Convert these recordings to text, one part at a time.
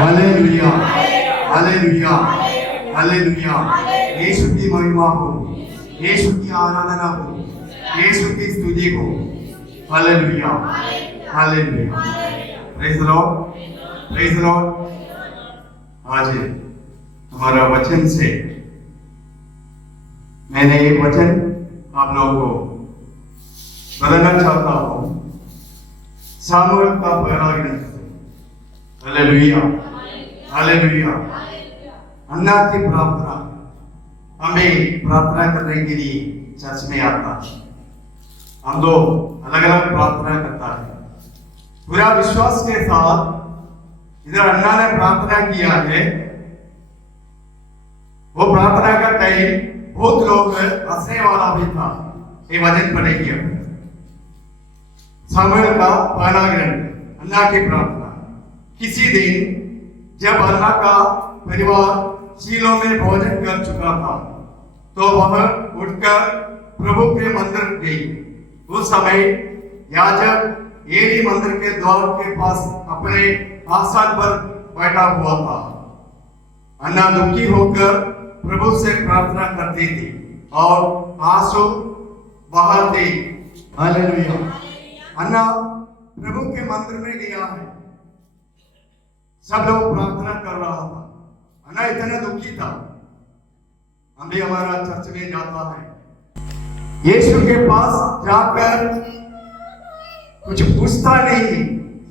Hallelujah, hallelujah, hallelujah. यीशु की महिमा हो, यीशु की आराधना हो, यीशु की स्तुति हो। Hallelujah, hallelujah. Praise the Lord, praise the Lord. आज हमारा वचन से मैंने एक वचन आप लोगों को बताना चाहता हूं। सामुएल का पहला ग्रंथ। Hallelujah, hallelujah. अन्ना की प्रार्थना, हमें प्रार्थना करने के लिए चर्च में आता है। हम लोग अलग अलग प्रार्थना करता है। पूरा विश्वास के साथ इधर अन्ना ने प्रार्थना किया है। वो प्रार्थना का टाइम बहुत लोग हंसने वाला भी था। ये वचन पढ़ेगी। सामुएल का पहला ग्रंथ, अन्ना की प्रार्थना। किसी दिन जब अन्ना का परिवार शीलो में भोजन कर चुका था, तो वह उठकर प्रभु के मंदिर गई। उस समय याजक एली मंदिर के द्वार के पास अपने आसन पर बैठा हुआ था। अन्ना दुखी होकर प्रभु से प्रार्थना करती थी और आंसू बहाती। हालेलुया। अन्ना प्रभु के मंदिर में गया है। सब लोग प्रार्थना कर रहा था। अन्ना इतना दुखी था। हम भी हमारा चर्च में जाता है, यीशु के पास जाकर कुछ पूछता नहीं।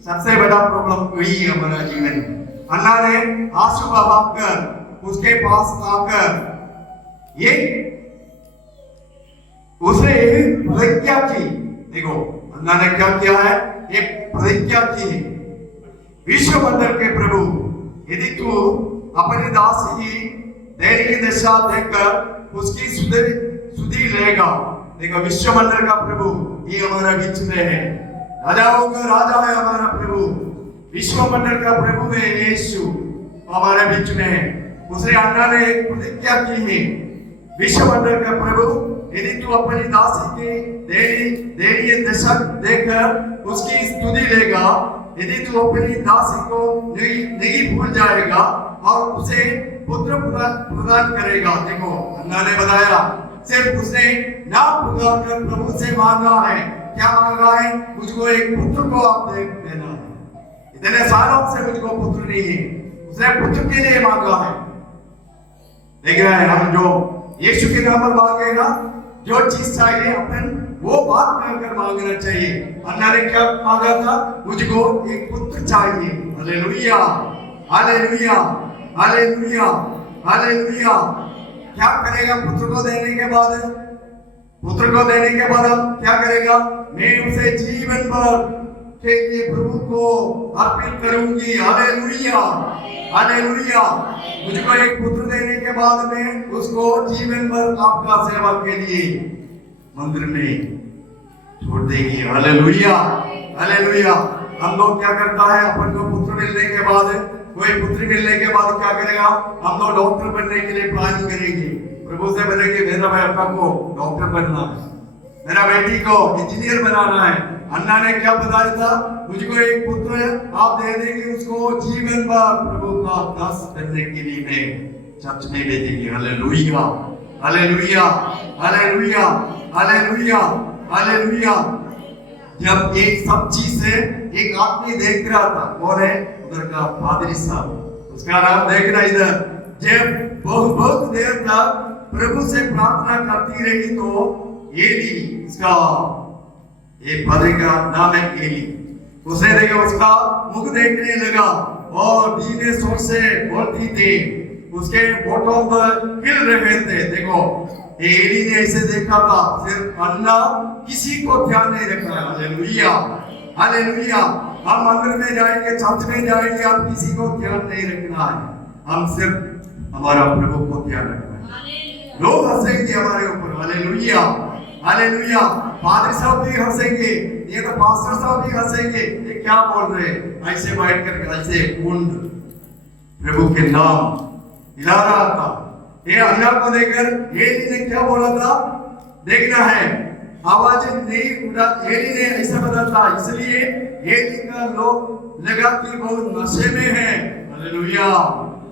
सबसे बड़ा प्रॉब्लम वही है हमारा जीवन में। अन्ना ने आंसू बहाकर उसके पास आकर ये उसने प्रतिज्ञा की। देखो अन्ना ने क्या किया है, एक प्रतिज्ञा की है। विश्व मंदिर के प्रभु, यदि तू अपनी दास की दयनीय दशा देखकर उसकी सुधि लेगा। देखो विश्व मंदिर का प्रभु ये हमारा बीच में है। राजाओं का राजा है हमारा प्रभु। विश्व मंदिर का प्रभु है यीशु, हमारे बीच में है। उसने अन्ना ने एक प्रतिज्ञा की है। विश्व मंदिर का प्रभु, यदि तू अपनी दासी की दयनीय दशा देखकर उसकी स्तुति लेगा, यदि तू अपनी दासी को नहीं भूल जाएगा और उसे पुत्र प्रदान करेगा। देखो अन्ना ने बताया, सिर्फ उसने नाम पुकार कर प्रभु से मांगा है। क्या मांगा है? मुझको एक पुत्र को आप देना है। इतने सालों से मुझको पुत्र नहीं है, उसने पुत्र के लिए मांगा है। देख रहे हैं हम, जो यीशु के नाम पर मांगेगा, जो चीज चाहिए अपन वो बात मांगकर मांगना चाहिए। अन्ना ने क्या मांगा था? मुझको एक पुत्र चाहिए। Hallelujah, hallelujah, hallelujah, hallelujah. क्या करेगा पुत्र को देने के बाद? पुत्र को देने के बाद अब क्या करेगा? मैं उसे जीवन भर के लिए प्रभु को अर्पित करूंगी। Hallelujah, hallelujah. मुझको एक पुत्र देने के बाद में उसको जीवन भर आपका सेवा के लिए मंदिर में छोड़ देगी। Hallelujah, hallelujah. हम लोग क्या करता है, अपन को पुत्र मिलने के बाद, कोई पुत्र मिलने के बाद क्या करेगा? हम लोग डॉक्टर बनने के लिए प्लान करेंगे। प्रभु से बोलेंगे मेरा बेटा को डॉक्टर बनना है, मेरा बेटी को इंजीनियर बनाना है। अन्ना ने क्या बताया था? मुझको एक पुत्र है, आप दे देंगे उसको जीवन भर प्रभु का दास करने के लिए मैं चर्च में भेजेंगे। Hallelujah, hallelujah, hallelujah, hallelujah, hallelujah. जब एक सब चीज से एक आदमी देख रहा था, कौन है? उधर का पादरी साहब, उसका नाम देखना इधर। जब बहुत देर तक प्रभु से प्रार्थना करती रही तो एली, इसका एक पादरी का नाम है एली, उसने देखा उसका मुख देखने लगा और धीमे स्वर से बोलती थी। उसके होठों पर खिल रहे थे। देखो एली ने ऐसे देखा था। सिर्फ अन्ना किसी को ध्यान नहीं रखना। Hallelujah, hallelujah. हम मंदिर में जाएंगे, चर्च में जाएंगे, हम किसी को ध्यान नहीं रखना है। हम सिर्फ हमारा प्रभु को ध्यान रखना है। लोग हंसेंगे हमारे ऊपर। Hallelujah, hallelujah. पादरी साहब भी हंसेंगे, ये तो पास्टर साहब भी हंसेंगे, ये क्या बोल रहे हैं? ऐसे बैठ कर ऐसे कुंड प्रभु के नाम हिला रहा था। ये अन्ना को देखकर एली ने क्या बोला था? देखना है, आवाज नहीं उठा। एली ने ऐसा बदला था, इसलिए एली का लोग लगा कि बहुत नशे में है। Hallelujah,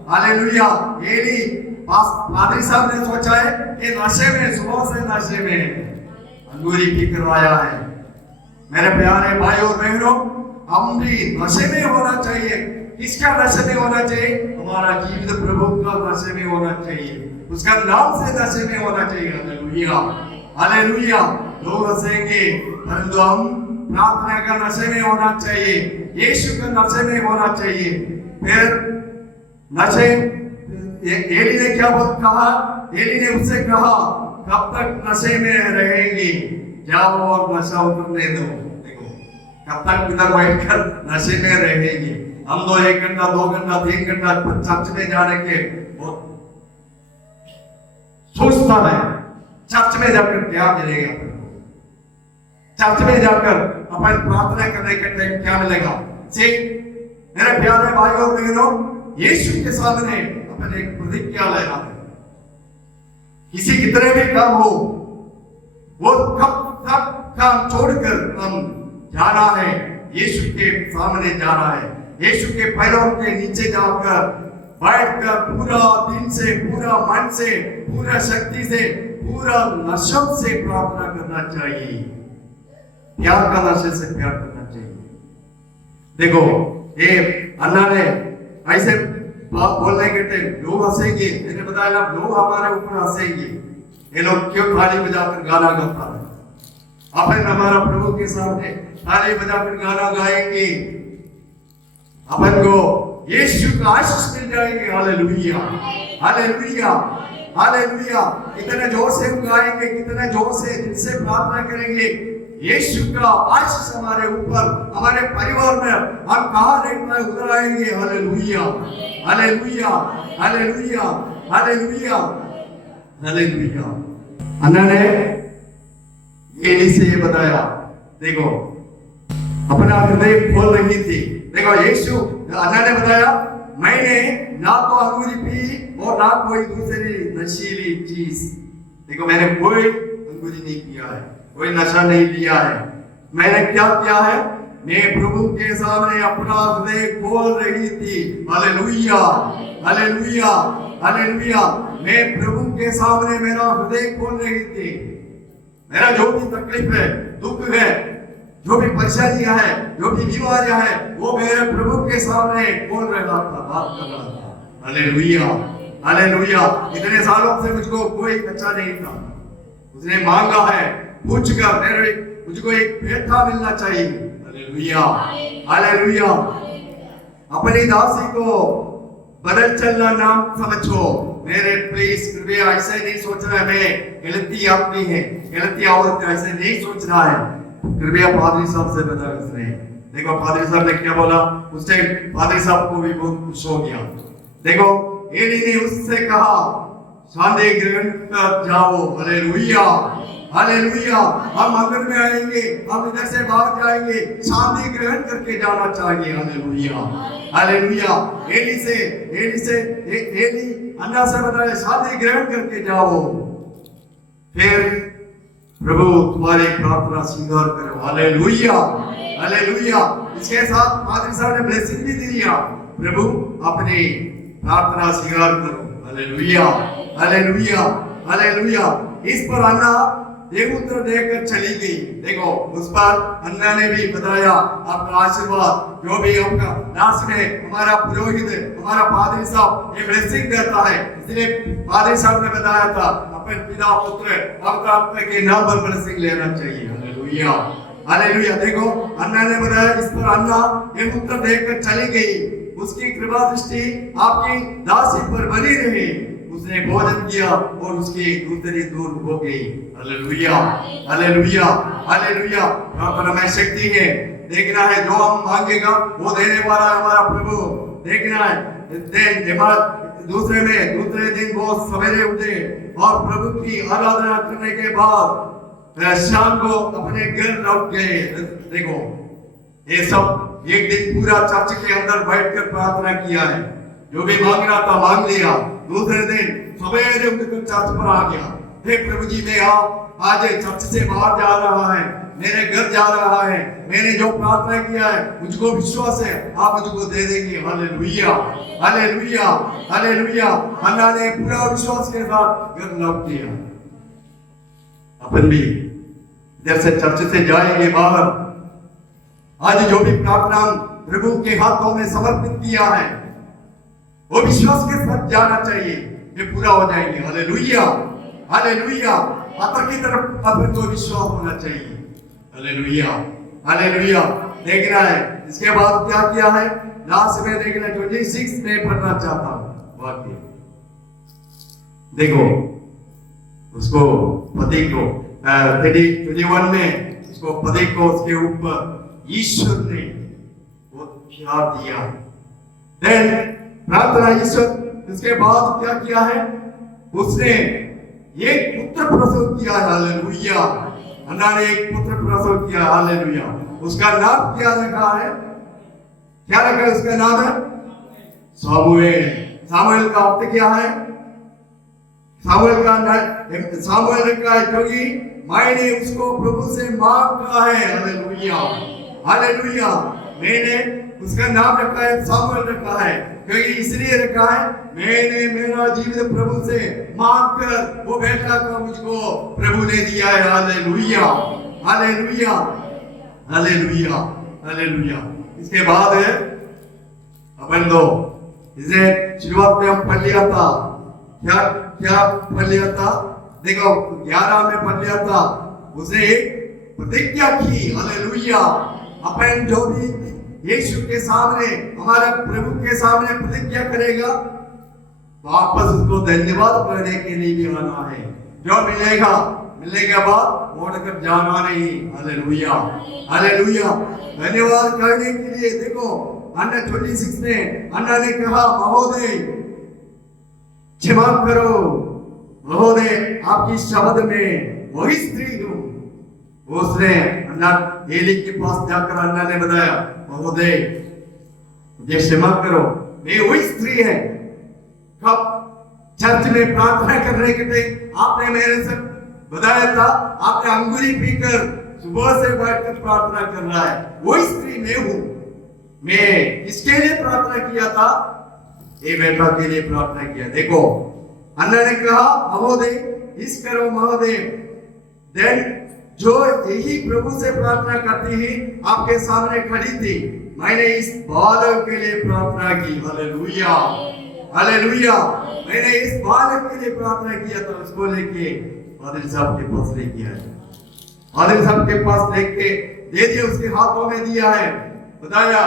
hallelujah. एली पादरी साहब ने सोचा है कि नशे में, सुबह से नशे में अंगूरी पी करवाया है। मेरे प्यारे भाई और बहनों, हम भी नशे में होना चाहिए। किसका नशे में होना चाहिए? हमारा जीवित प्रभु का नशे में होना चाहिए, उसका नाम से नशे में होना चाहिए। Hallelujah, hallelujah. लोग हंसेंगे परंतु हम प्रार्थना का नशे में होना चाहिए, यीशु का नशे में होना चाहिए। फिर नशे, एली ने क्या कहा? एली ने उससे कहा, कब तक नशे में रहेंगी, जाओ और नशा उतरने दो। देखो, कब तक इधर बैठकर नशे में रहेंगी? हम तो 1 घंटा 2 घंटा 3 घंटा चर्च में जाने के सोचता है, चर्च में जाकर क्या मिलेगा? चर्च में जाकर अपन प्रार्थना करने के टाइम क्या मिलेगा? मेरे प्यारे भाई और बहनों, यीशु के सामने अपन एक प्रतिज्ञा लेना है। किसी कितने भी काम हो, वो कब तक काम छोड़कर हम जाना है, यीशु के सामने जाना है। यीशु के पैरों के नीचे जाकर बैठकर पूरा दिन से, पूरा मन से, पूरा शक्ति से, पूरा नशा से प्रार्थना करना चाहिए। प्यार का नशे से प्यार करना चाहिए। देखो, ये अन्ना ने ऐसे बोलने के टाइम लोग हंसेंगे। मैंने बताया ना, लोग हमारे ऊपर हंसेंगे। ये लोग क्यों ताली बजाकर गाना गाता है? अपन हमारा प्रभु के सामने ताली बजाकर गाना गाएंगे, अपन को यीशु का आशीष मिल जाएंगे। Hallelujah, hallelujah, hallelujah. कितने जोर से हम गाएंगे, कितने जोर से दिल से प्रार्थना करेंगे, यीशु का आशीष हमारे ऊपर, हमारे परिवार में, हम कहाँ रहते हैं उधर आएंगे। Hallelujah, hallelujah, hallelujah, hallelujah, hallelujah. Anna ने एली से ये बताया, देखो अपना हृदय खोल रही थी। देखो, यीशु, अन्ना ने बताया, मैंने ना तो अंगूरी पी और ना कोई दूसरी नशीली चीज। देखो, मैंने कोई अंगूरी नहीं पिया है, कोई नशा नहीं लिया है। मैंने क्या किया है? मैं प्रभु के सामने अपना हृदय खोल रही थी। Hallelujah, hallelujah, hallelujah. मैं प्रभु के सामने मेरा हृदय खोल रही थी। मेरा जो भी तकलीफ है, दुख है, जो भी परेशानियां है, जो भी बीमारियां है, वो मेरे प्रभु के सामने खोल रहा था, बात कर रहा था। Hallelujah, hallelujah. इतने सालों से मुझको कोई बच्चा नहीं था, उसने मांगा है, पूछ कर मेरे मुझको एक बेटा मिलना चाहिए। Hallelujah, hallelujah. अपनी दासी को बदल चलना नाम समझो। मेरे प्लीज कृपया ऐसे नहीं सोच रहा है, मैं गलती आपकी है, गलती औरत ऐसे नहीं सोच रहा है। कृपया पादरी साहब से बता उसने। देखो, पादरी साहब ने क्या बोला? उस टाइम पादरी साहब को भी बहुत खुश हो गया। देखो, एली ने उससे कहा, शांति ग्रहण कर जाओ। Hallelujah, hallelujah. हम मंदिर में आएंगे, हम इधर से बाहर जाएंगे, शांति ग्रहण करके जाना चाहिए। Hallelujah, hallelujah. एली अन्ना से बताया, शांति ग्रहण करके जाओ, फिर प्रभु तुम्हारी प्रार्थना स्वीकार करो। Hallelujah, hallelujah. इसके साथ पादरी साहब ने ब्लेसिंग भी दिया, प्रभु अपनी प्रार्थना स्वीकार करो। Hallelujah, hallelujah, hallelujah. इस पर अन्ना देवपुत्र देकर चली गई। देखो, उस पर अन्ना ने भी बताया, आपका आशीर्वाद जो भी आपका लास्ट में हमारा पुरोहित, हमारा पादरी साहब ये ब्लेसिंग देता है, इसलिए पादरी साहब ने बताया था अपने पिता पुत्र पवित्र के नाम पर ब्लेसिंग लेना चाहिए। Hallelujah, hallelujah. देखो, अन्ना ने बताया, इस पर अन्ना देवपुत्र देकर चली गई। उसकी कृपा दृष्टि आपकी दासी पर बनी रही। उसने भोजन किया और उसकी दूसरी दूर हो गई। Hallelujah, hallelujah, hallelujah. प्रार्थना में शक्ति है। देखना है, जो हम मांगेगा वो देने वाला हमारा प्रभु। देखना है, दूसरे दिन वो सवेरे उठे और प्रभु की आराधना करने के बाद शाम को अपने घर लौट गए। देखो, ये सब एक दिन पूरा चर्च के अंदर बैठकर प्रार्थना किया है। जो भी मांगना था मांग लिया। दूसरे दिन सवेरे उठकर चर्च पर आ गया। हे प्रभु जी, मैं आज चर्च से बाहर जा रहा है, मेरे घर जा रहा है, मैंने जो प्रार्थना किया है मुझको विश्वास है आप मुझको दे देंगे। Hallelujah, hallelujah, hallelujah. हन्ना ने पूरा विश्वास के साथ घर लौट किया। अपन भी इधर से चर्च से जाएंगे बाहर, आज जो भी प्रार्थना प्रभु के हाथों में समर्पित किया है वो विश्वास के साथ जाना चाहिए, ये पूरा हो जाएंगे। Hallelujah, hallelujah. पापा की तरफ अपन को विश्वास होना चाहिए। Hallelujah, hallelujah. देखना है इसके बाद क्या किया है, लास्ट में देखना 26 में पढ़ना चाहता हूँ वाक्य। देखो उसको पति को 21 में उसको पति को उसके ऊपर ईश्वर ने बहुत प्यार दिया। देन प्रार्थना ईश्वर, इसके बाद क्या किया है, उसने एक पुत्र प्रसव किया। हालेलुया, हन्ना ने एक पुत्र प्रसव किया। हालेलुया। उसका नाम क्या रखा है, क्या रखा है उसका नाम है सामुएल। सामुएल का अर्थ क्या है, सामुएल रखा है क्योंकि मैंने उसको प्रभु से मांगा है। Hallelujah, hallelujah. मैंने उसका नाम रखा है सामुएल रखा है क्योंकि इसलिए रखा है मैंने मेरा जीवित प्रभु से मांग कर वो बेटा को मुझको प्रभु ने दिया है। Hallelujah, hallelujah, hallelujah, hallelujah. इसके बाद है अपन दो, इसे शुरुआत में हम पढ़ लिया था, क्या क्या पढ़ लिया था, देखो 11 में पढ़ लिया था। उसने एक प्रतिज्ञा की। हालेलुया। अपन जो भी यीशु के सामने, हमारे प्रभु के सामने प्रतिज्ञा करेगा, वापस उसको धन्यवाद करने के लिए भी आना है। जो मिलेगा, मिलने के बाद मोड़कर जाना नहीं। Hallelujah, hallelujah. धन्यवाद करने के लिए देखो अन्ना 26 में अन्ना ने कहा महोदय क्षमा करो, महोदय आपकी शब्द में वही स्त्री हूँ। उसने अन्ना एली के पास जाकर अन्ना ने बताया महोदय मुझे क्षमा करो, मैं वही स्त्री है। कब चर्च में प्रार्थना करने के लिए आपने मेरे से बताया था, आपने अंगूरी पीकर सुबह से बैठकर प्रार्थना कर रहा है, वही स्त्री मैं हूं। मैं किसके लिए प्रार्थना किया था, ये बेटा के लिए प्रार्थना किया। देखो अन्ना ने कहा महोदय इस करो महोदय। देन जो यही प्रभु से प्रार्थना करती ही आपके सामने खड़ी थी, मैंने इस बालक के लिए प्रार्थना की। Hallelujah, hallelujah. मैंने इस बालक के लिए प्रार्थना किया था, उसको लेके पादरी साहब के पास लेके आया, पादरी साहब के पास लेके दे दिया, उसके हाथों में दिया है। बताया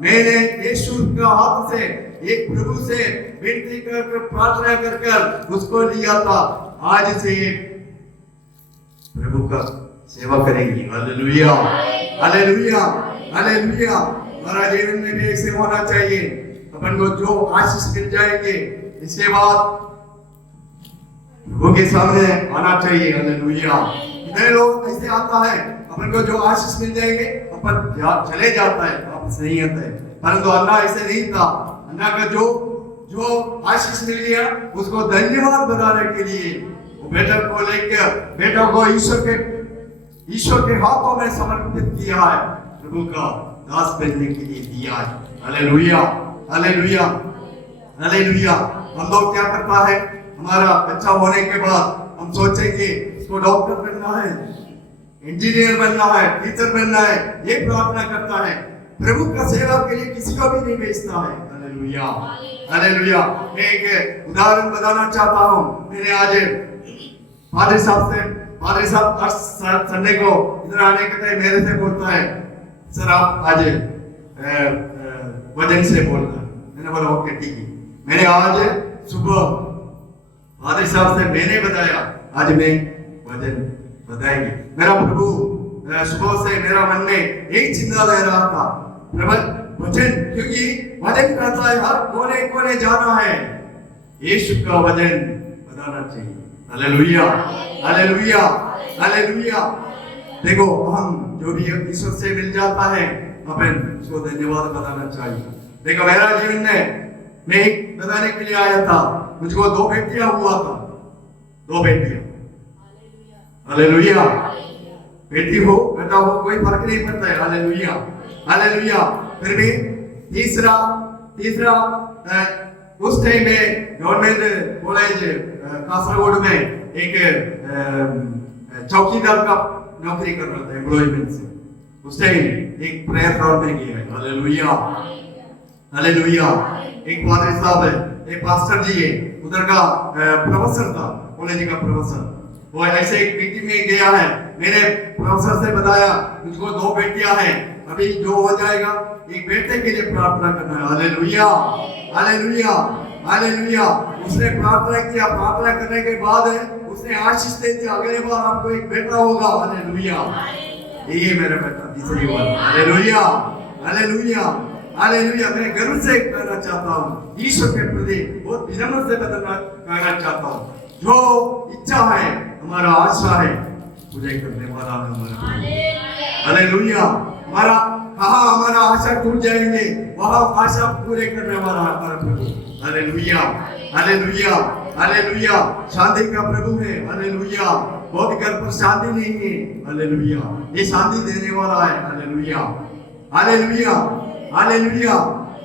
मैंने यीशु का हाथ से एक प्रभु से विनती कर प्रार्थना कर उसको लिया था, आज से प्रभु का सेवा करेंगी। Hallelujah, hallelujah, hallelujah. हमारा जीवन में भी ऐसे होना चाहिए, अपन को जो आशीष मिल जाएंगे इसके बाद प्रभु के सामने आना चाहिए। हालेलुया। कितने लोग ऐसे आता है अपन को जो आशीष मिल जाएंगे अपन चले जाता है, वापस नहीं आता है। परंतु अन्ना ऐसे नहीं था, अन्ना का जो आशीष मिल गया उसको धन्यवाद बताने के लिए वो बेटा को लेकर बेटा को ईश्वर के हाथों में समर्पित किया है, प्रभु का दास बनने के लिए दिया है। Hallelujah, hallelujah, hallelujah. हम लोग क्या करता है, हमारा बच्चा होने के बाद हम सोचेंगे इसको डॉक्टर बनना है, इंजीनियर बनना है, टीचर बनना है, ये प्रार्थना करता है। प्रभु का सेवा के लिए किसी को भी नहीं भेजता है। Hallelujah, hallelujah. मैं एक उदाहरण बताना चाहता हूँ। मैंने आज पादरी साहब हर संडे को इधर आने के टाइम मेरे से बोलता है सर आप आज वजन से बोलना। मैंने बोला ओके ठीक है। मैंने आज सुबह पादरी साहब से मैंने बताया आज मैं वजन बताएंगे। मेरा प्रभु सुबह से मेरा मन में एक चिंता रह रहा था, वजन, क्योंकि वजन कहता है हर कोने कोने जाना है, यीशु का वजन बताना चाहिए। Hallelujah, hallelujah, hallelujah. देखो हम जो भी ईश्वर से मिल जाता है अपन उसको धन्यवाद बताना चाहिए। देखो मेरा जीवन में मैं एक बताने के लिए आया था, मुझको 2 बेटियां हुआ था, 2 बेटियां। हालेलुया, बेटी हो बेटा हो कोई फर्क नहीं पड़ता है। Hallelujah hallelujah. फिर भी तीसरा उस टाइम में गवर्नमेंट कॉलेज कासरगोड में एक चौकीदार का नौकरी कर रहा था एम्प्लॉयमेंट से। उस टाइम एक प्रेयर ग्राउंड में गया। Hallelujah hallelujah. एक पादरी साहब है, एक पास्टर जी है, उधर का प्रोफेसर था, कॉलेज का प्रोफेसर। वो ऐसे एक मीटिंग में गया है। मेरे प्रोफेसर से बताया मुझको 2 बेटियां हैं, अभी जो हो जाएगा एक बेटे के लिए प्रार्थना करना है। Hallelujah hallelujah hallelujah. उसने प्रार्थना किया, प्रार्थना करने के बाद उसने आशीष दे दी, अगले बार आपको एक बेटा होगा। हालेलुया। ये मेरा बेटा तीसरी बार। Hallelujah hallelujah hallelujah. मैं गर्व से कहना चाहता हूँ, ईश्वर के प्रति बहुत विनम्र से कहना चाहता हूँ, जो इच्छा है हमारा आशा है पूरे करने वाला है हमारा। हालेलुया। हमारा कहाँ हमारा आशा टूट जाएंगे, वहाँ आशा पूरे करने वाला है हमारा प्रभु। Hallelujah hallelujah hallelujah. शांति का प्रभु है। हालेलुया। बहुत घर पर शांति नहीं है। हालेलुया। ये शांति देने वाला है। Hallelujah hallelujah hallelujah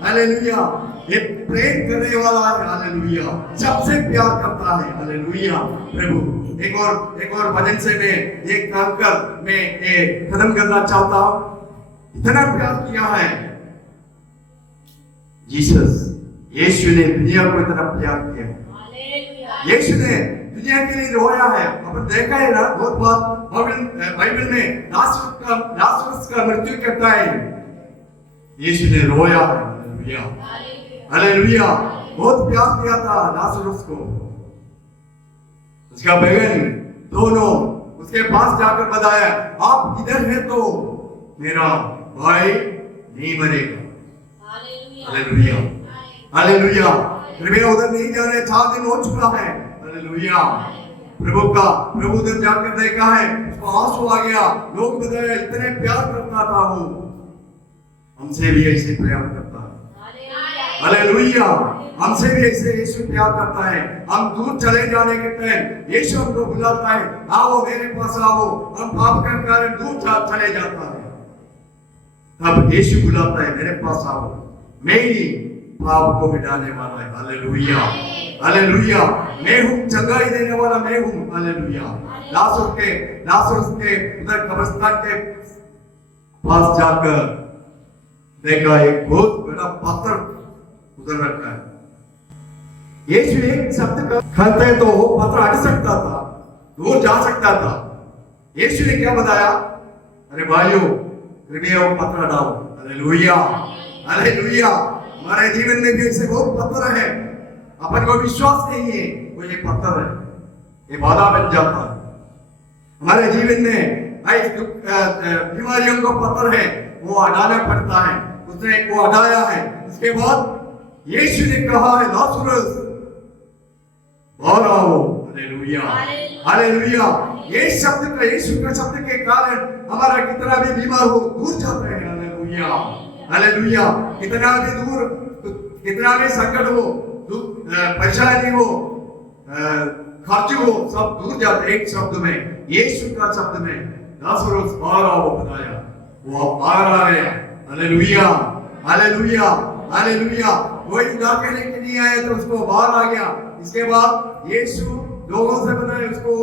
hallelujah. ये प्रेम करने वाला है। हालेलुया। सबसे प्यार करता है। हालेलुया प्रभु। एक और भजन से मैं एक कहकर मैं ये खत्म करना चाहता हूँ। इतना प्यार किया है जीसस, यीशु ने दुनिया को इतना प्यार किया। यीशु ने दुनिया के लिए रोया है। अपन देखा है ना बहुत बार बाइबल में लाजरस का मृत्यु के टाइम यीशु ने रोया है। Hallelujah hallelujah. बहुत प्यार किया था लाजरस को। उसका बहन दोनों उसके पास जाकर बताया, आप इधर है तो मेरा भाई नहीं मरेगा। Hallelujah hallelujah. कृपया उधर नहीं जाने, 4 दिन हो चुका है। हालेलुया। प्रभु उधर जाकर देखा है, उसको आंसू आ गया। लोग बताया इतने प्यार करता था वो, हमसे भी ऐसे प्यार करता है। हालेलुया। हमसे भी ऐसे यीशु प्यार करता है। हम दूर चले जाने के टाइम यीशु हमको बुलाता है, आओ मेरे पास आओ। हम पाप के कारण दूर चले जाता है, तब यीशु बुलाता है मेरे पास आओ, मैं ही पाप को मिटाने वाला है। Hallelujah hallelujah. मैं हूँ चंगाई देने वाला, मैं हूँ। हालेलुया। लाजरस के उधर कब्रिस्तान के पास जाकर देखा एक बहुत बड़ा पत्थर उधर रखा है। यीशु एक शब्द कहते तो पत्थर हट सकता था, दूर जा सकता था। यीशु ने क्या बताया, अरे भाइयों कृपया वो पत्थर हटाओ। Hallelujah hallelujah. हमारे जीवन में भी ऐसे बहुत पत्थर है, अपन को विश्वास नहीं है वो ये पत्थर है, ये बाधा बन जाता है हमारे जीवन में। बीमारियों का पत्थर है, वो हटाना पड़ता है। उसने वो हटाया है। उसके बाद यीशु ने कहा है लाजरस बाहर आओ। Hallelujah hallelujah. ये शब्द का, यीशु का शब्द के कारण हमारा कितना भी बीमार हो दूर जाता है। Hallelujah hallelujah. कितना भी दूर, कितना भी संकट हो, परेशानी हो, खर्च हो, सब दूर जाते। एक शब्द में, यीशु का शब्द में लाजरस बाहर आओ बताया, वो बाहर आ गया। Hallelujah hallelujah hallelujah. कोई उठा के लेके नहीं आया तो उसको बाहर आ गया। इसके बाद यीशु लोगों से बताया उसको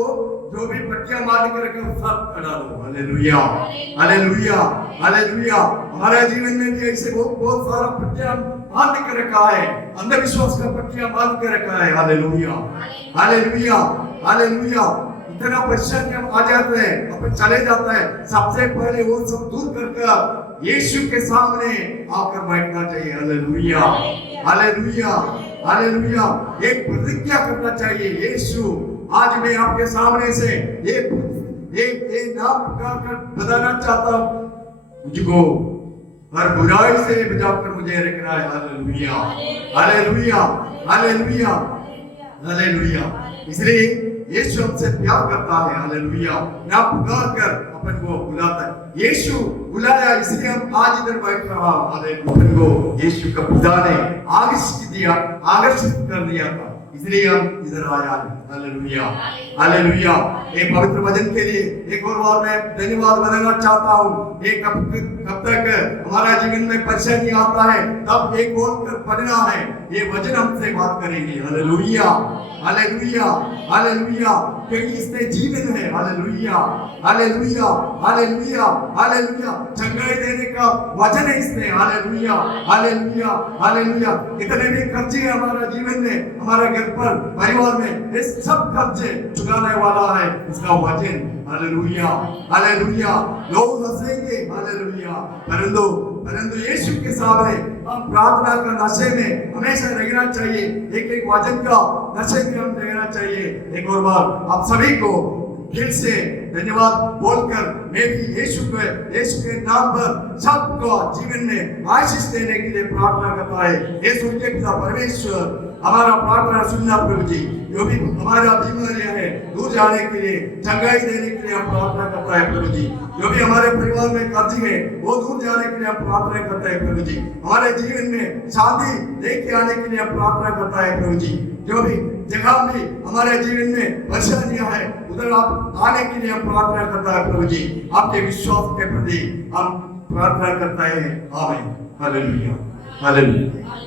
जो भी पट्टियां बांध कर रखे सब हटा दो। Hallelujah hallelujah hallelujah. हमारे जीवन में भी ऐसे बहुत सारा पट्टियां बांध कर रखा है, अंधविश्वास का पट्टियां बांध कर रखा है। Hallelujah hallelujah hallelujah. इतना परेशानी हम आ जाते हैं, अपन चले जाता है, सबसे पहले वो सब दूर कर यीशु के सामने आकर बैठना चाहिए। Hallelujah hallelujah hallelujah. एक प्रतिज्ञा करना चाहिए, यीशु आज मैं आपके सामने से एक नाम पुकारकर बताना चाहता हूँ, मुझको हर बुराई से बचाकर मुझे रखना है। Hallelujah hallelujah hallelujah hallelujah. इसलिए यीशु हमसे प्यार करता है। हालेलुया। ना पुकार कर अपन को बुलाता है। यीशु बुलाया इसलिए हम आज इधर बैठ रहा। हालेलुया। यीशु का पिता ने आकर्षित कर दिया था, इसलिए हम इधर आया। Hallelujah, hallelujah. एक पवित्र वचन के लिए एक और बार मैं धन्यवाद देना चाहता हूँ। ये कब तक हमारा जीवन में परेशानी आता है तब एक बोल कर पढ़ना है, ये वचन हमसे बात करेंगे। हालेलुया, हालेलुया, हालेलुया, क्योंकि इसमें जीवन है। Hallelujah, hallelujah, hallelujah, hallelujah. चंगाई देने का वचन है इसमें। Hallelujah, hallelujah, hallelujah. इतने भी खर्चे हैं हमारा जीवन में, हमारे घर पर, परिवार में, ये सब खर्चे चुकाने वाला है इसका वचन। Hallelujah, hallelujah. लोग हंसेंगे, हालेलुया, परंतु यीशु के सामने हम प्रार्थना का नशे में हमेशा रहना चाहिए। एक एक वचन का नशे में हम रहना चाहिए। एक और बार आप सभी को फिर से धन्यवाद बोलकर मैं भी यीशु के नाम पर सबको जीवन में आशीष देने के लिए प्रार्थना करता है। यीशु के पिता परमेश्वर हमारा प्रार्थना सुनना प्रभु जी, जो भी हमारा बीमारियां है दूर जाने के लिए, चंगाई देने के लिए हम प्रार्थना करता है प्रभु जी। जो भी हमारे परिवार में कर्ज है वो दूर जाने के लिए हम प्रार्थना करते हैं प्रभु जी। हमारे जीवन में शांति लेके आने के लिए हम प्रार्थना करता है प्रभु जी। जो भी जगह भी हमारे जीवन में परेशानियां है उधर आप आने के लिए हम प्रार्थना करता है प्रभु जी। आपके विश्वास के प्रति हम प्रार्थना करता है। आमीन, हालेलुया, हालेलुया।